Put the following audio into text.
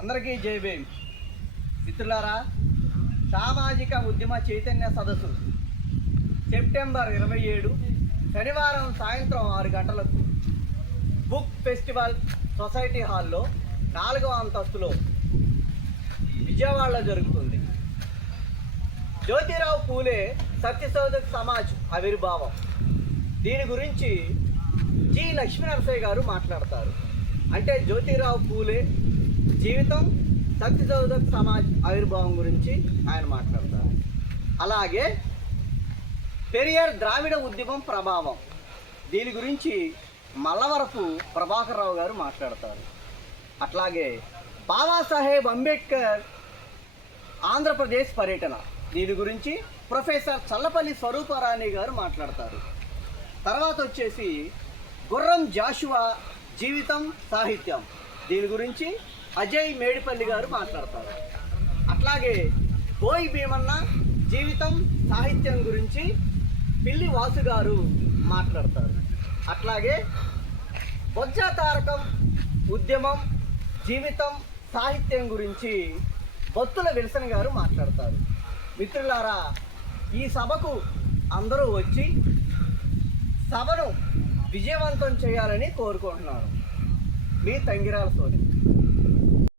అందరికీ జై భీమ్. మిత్రులారా సామాజిక ఉద్యమ చైతన్య సదస్సు. సెప్టెంబర్ ఇరవై ఏడు శనివారం సాయంత్రం ఆరు గంటలకు బుక్ ఫెస్టివల్ సొసైటీ హాల్లో నాలుగవ అంతస్తులో విజయవాడలో జరుగుతుంది. జ్యోతిరావు పూలే సత్యశోధక సమాజ్ ఆవిర్భావం. దీని గురించి జి లక్ష్మీనరసయ్య గారు మాట్లాడతారు. అంటే జ్యోతిరావు పూలే జీవితం సత్యశోధక్ సమాజ్ ఆవిర్భావం గురించి ఆయన మాట్లాడతారు. అలాగే పెరియర్ ద్రావిడ ఉద్యమం ప్రభావం. దీని గురించి మల్లవరపు ప్రభాకర్ రావు గారు మాట్లాడతారు. అట్లాగే బాబాసాహెబ్ అంబేద్కర్ ఆంధ్రప్రదేశ్ పర్యటన. దీని గురించి ప్రొఫెసర్ చల్లపల్లి స్వరూపారాణి గారు మాట్లాడతారు. తర్వాత వచ్చేసి గుర్రం జాషువా జీవితం సాహిత్యం. దీని గురించి అజయ్ మేడిపల్లి గారు మాట్లాడతారు. అట్లాగే బోయి భీమన్న జీవితం సాహిత్యం గురించి పిల్లి వాసు గారు మాట్లాడతారు. అట్లాగే బొజ్జ తారకం ఉద్యమం జీవితం సాహిత్యం గురించి బొత్తుల విల్సన్ గారు మాట్లాడతారు. మిత్రులారా ఈ సభకు అందరూ వచ్చి సభను విజయవంతం చేయాలని కోరుకుంటున్నాను మీ తంగిరాల సోని